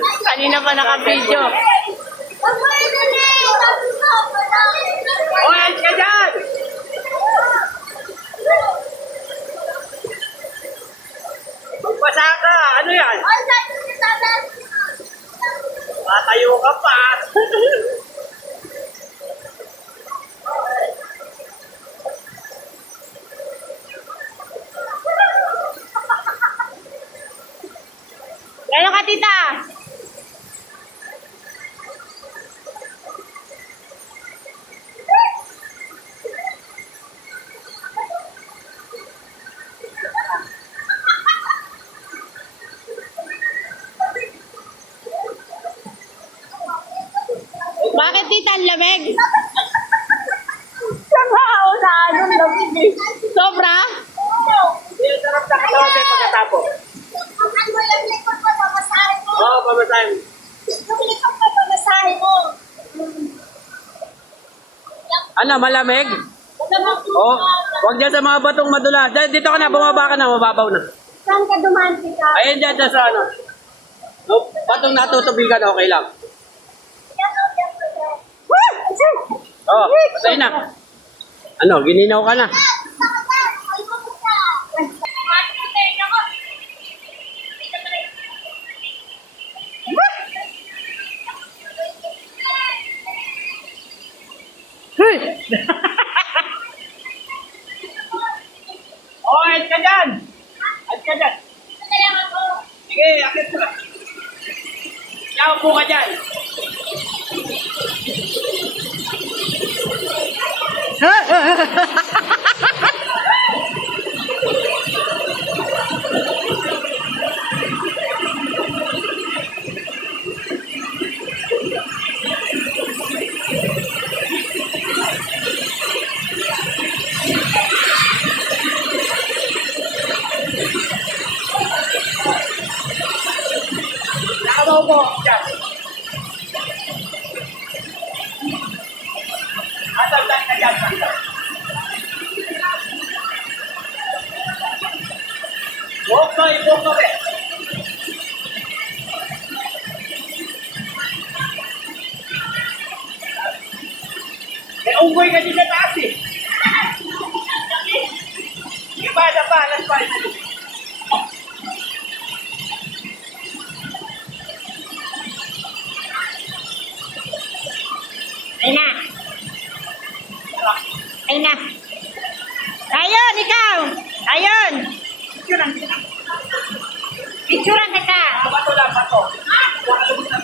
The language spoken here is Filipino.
Kanina pa naka-video. Hoy, alis ka dyan! Magbasa ka! Ano yan? Matayo ka pa! Gano'n ka, tita? Bakit tita ang lamig? Somehow, na anong lamig eh. Sobra? Yung sarap sa katawan may pagkatapos. Ang ano yung likod mo, pamasahe mo. Oo, pamasahin. Yung likod mo, pamasahe mo. Ano, malamig? Oo. Oh, huwag dyan sa mga batong madulas. Dyan, dito ka na, bumaba ka na, mababaw na. Saan ka dumaan, tita? Ayun dyan, dyan sa ano. No, batong natutubigan, okay lang. Yan, oh, yan, yan. Oo, oh, patay na. Ano, gininaw ka na. Oo, oh, ayos ka dyan. Ayos ka dyan. Sige, akit ka. Yaw po ka dyan. Dyan. Asan lang ka dyan? Asan? Huwag ka, huwag ka, be. May unggoy ka din sa taas eh. Iba na pa, alas pa. Ayun na. Ayun na. Ayun, ikaw. Ayun. Picturean kita. Bato lang, bato. Huwag